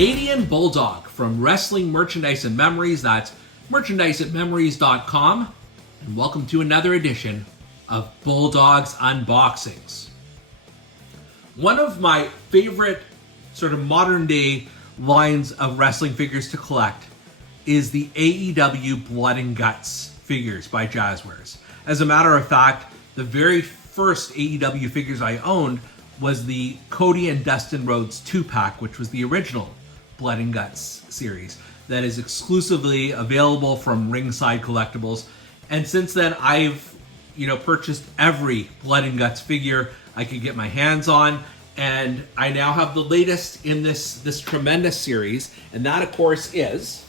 Canadian Bulldog from Wrestling Merchandise and Memories. That's merchandiseandmemories.com. And welcome to another edition of Bulldog's Unboxings. One of my favorite sort of modern day lines of wrestling figures to collect is the AEW Blood and Guts figures by Jazzwares. As a matter of fact, the very first AEW figures I owned was the Cody and Dustin Rhodes 2-pack, which was the original Blood and Guts series that is exclusively available from Ringside Collectibles. And since then, I've purchased every Blood and Guts figure I could get my hands on, and I now have the latest in this tremendous series, and that, of course, is...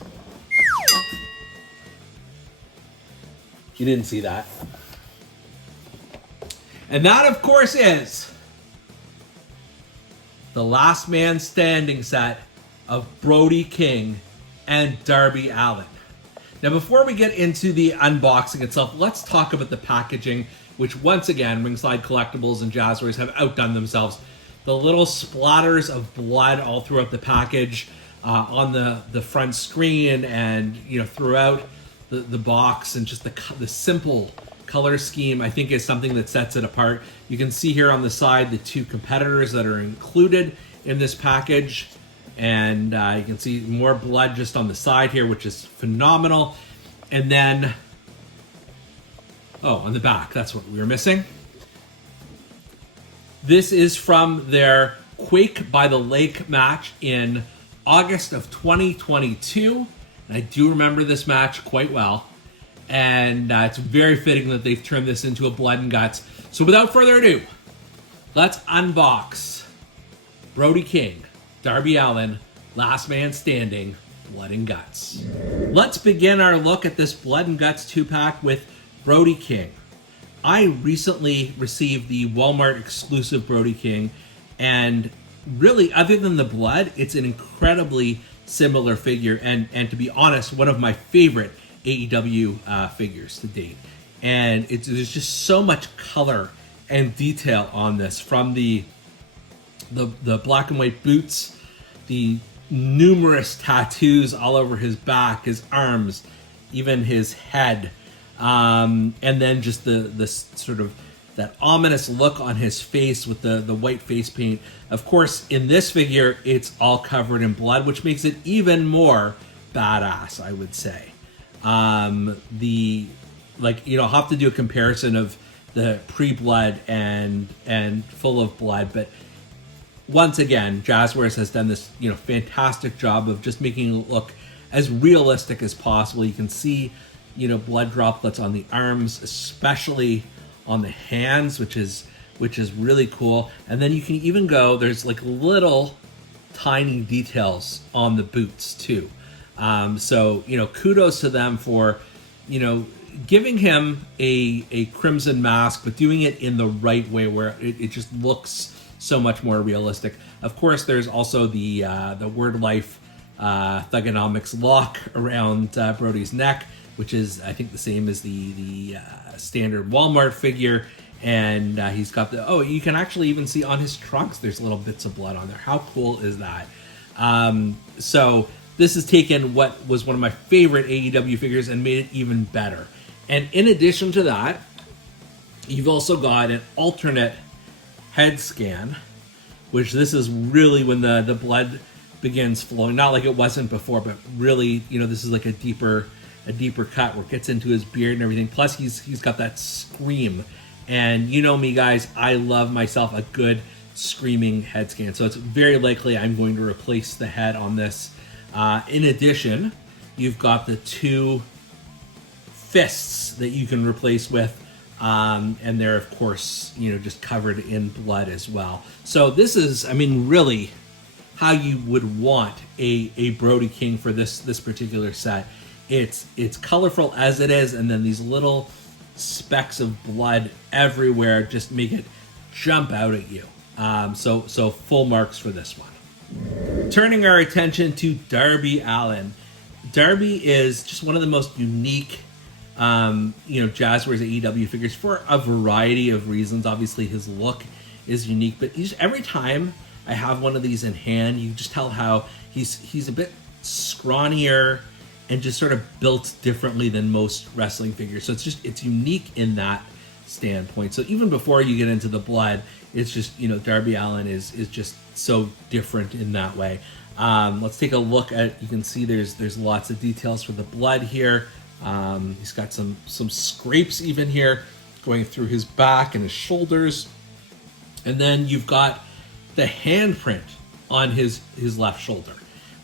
You didn't see that. And that, of course, is the Last Man Standing set of Brody King and Darby Allin. Now, before we get into the unboxing itself, let's talk about the packaging, which once again, Ringside Collectibles and Jazzwares have outdone themselves. The little splatters of blood all throughout the package, on the front screen, and throughout the box, and just the simple color scheme, I think, is something that sets it apart. You can see here on the side the two competitors that are included in this package, and you can see more blood just on the side here, which is phenomenal. And then, on the back, that's what we were missing. This is from their Quake by the Lake match in August of 2022, and I do remember this match quite well. And it's very fitting that they've turned this into a Blood and Guts. So without further ado, let's unbox Brody King, Darby Allin, Last Man Standing, Blood and Guts. Let's begin our look at this Blood and Guts 2-pack with Brody King. I recently received the Walmart exclusive Brody King, and really, other than the blood, it's an incredibly similar figure, and to be honest, one of my favorite AEW figures to date. And there's just so much color and detail on this, from the black and white boots, the numerous tattoos all over his back, his arms, even his head, and then just the sort of that ominous look on his face with the white face paint. Of course, in this figure, it's all covered in blood, which makes it even more badass, I would say. I'll have to do a comparison of the pre-blood and full of blood, but once again, Jazzwares has done this fantastic job of just making it look as realistic as possible. You can see blood droplets on the arms, especially on the hands, which is really cool. And then you can even go, there's like little tiny details on the boots too. So kudos to them for giving him a crimson mask, but doing it in the right way, where it just looks so much more realistic. Of course, there's also the Word Life Thugonomics lock around Brody's neck, which is, I think, the same as the standard Walmart figure. And he's got you can actually even see on his trunks there's little bits of blood on there. How cool is that? So this has taken what was one of my favorite AEW figures and made it even better. And in addition to that, you've also got an alternate head scan, which this is really when the blood begins flowing. Not like it wasn't before, but really, this is like a deeper cut where it gets into his beard and everything. Plus, he's got that scream. And you know me, guys, I love myself a good screaming head scan. So it's very likely I'm going to replace the head on this. In addition, you've got the two fists that you can replace with, and they're, of course, just covered in blood as well. So this is, really how you would want a Brody King for this particular set. It's colorful as it is, and then these little specks of blood everywhere just make it jump out at you. So full marks for this one. Turning our attention to Darby Allin. Darby is just one of the most unique, Jazzwares AEW figures for a variety of reasons. Obviously, his look is unique, but every time I have one of these in hand. You just tell how he's a bit scrawnier and just sort of built differently than most wrestling figures. So it's unique in that standpoint. So even before you get into the blood, it's just, Darby Allin is just so different in that way. Let's take a look at, you can see there's lots of details for the blood here. He's got some scrapes even here going through his back and his shoulders. And then you've got the handprint on his left shoulder,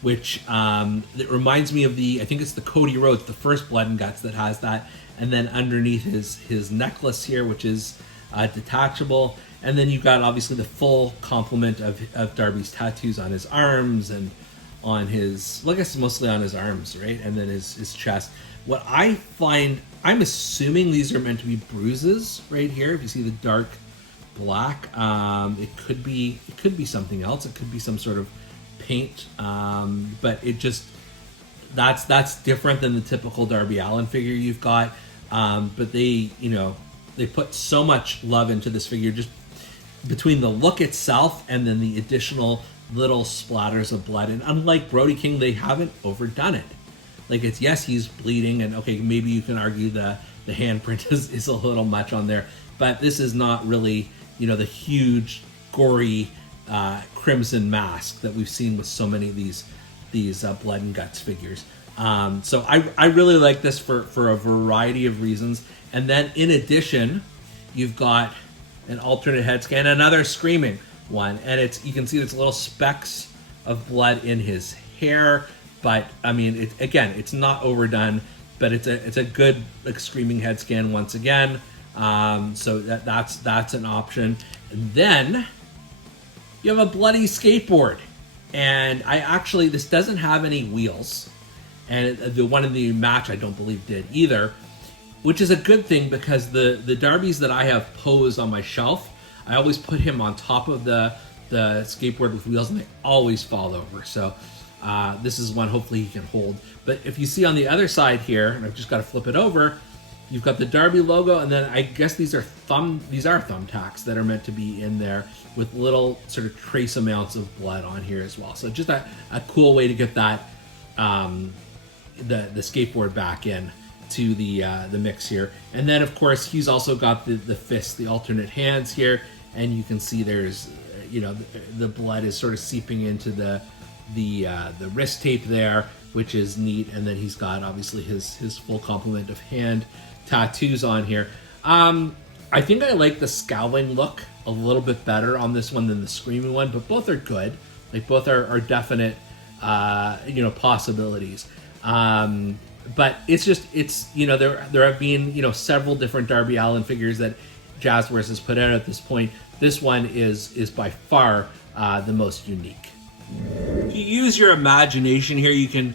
which it reminds me of I think it's the Cody Rhodes, the first Blood and Guts that has that. And then underneath his necklace here, which is detachable. And then you've got obviously the full complement of Darby's tattoos on his arms and on his, well, I guess mostly on his arms, right? And then his chest. What I find, I'm assuming these are meant to be bruises right here. If you see the dark black, it could be something else. It could be some sort of paint, but it just, that's different than the typical Darby Allin figure you've got. But they put so much love into this figure, just between the look itself and then the additional little splatters of blood. And unlike Brody King, they haven't overdone it. Like, it's, yes, he's bleeding, and okay, maybe you can argue the handprint is a little much on there, but this is not really, the huge, gory, crimson mask that we've seen with so many of these Blood and Guts figures. So I really like this for a variety of reasons. And then in addition, you've got an alternate head scan, another screaming one, and you can see there's little specks of blood in his hair. But I mean, it's not overdone, but it's a good screaming head scan once again. So that's an option. And then you have a bloody skateboard, and this doesn't have any wheels, and the one in the match I don't believe did either, which is a good thing because the Darbys that I have posed on my shelf, I always put him on top of the skateboard with wheels, and they always fall over. So this is one hopefully he can hold. But if you see on the other side here, and I've just got to flip it over, you've got the Darby logo, and then I guess these are thumbtacks that are meant to be in there with little sort of trace amounts of blood on here as well. So just a cool way to get that the skateboard back in to the mix here. And then of course he's also got the fist, the alternate hands here, and you can see there's the blood is sort of seeping into the wrist tape there, which is neat. And then he's got obviously his full complement of hand tattoos on here. I think I like the scowling look a little bit better on this one than the screaming one, but both are good. Like, both are definite possibilities. But there have been several different Darby Allin figures that Jazzwares has put out at this point. This one is by far the most unique. If you use your imagination here, you can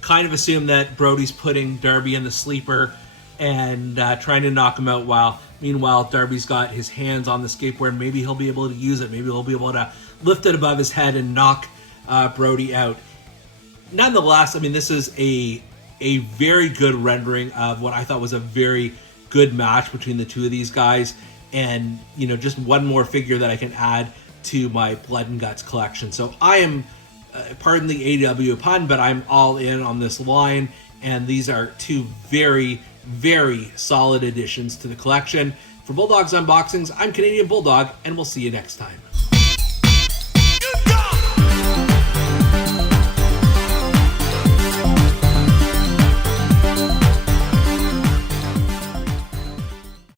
kind of assume that Brody's putting Darby in the sleeper and trying to knock him out, meanwhile Darby's got his hands on the skateboard. Maybe he'll be able to use it. Maybe he'll be able to lift it above his head and knock Brody out. Nonetheless, I mean, this is a very good rendering of what I thought was a very good match between the two of these guys, and just one more figure that I can add to my Blood and Guts collection. So I am, pardon the AW pun, but I'm all in on this line, and these are two very, very solid additions to the collection. For Bulldog's Unboxings, I'm Canadian Bulldog, and we'll see you next time.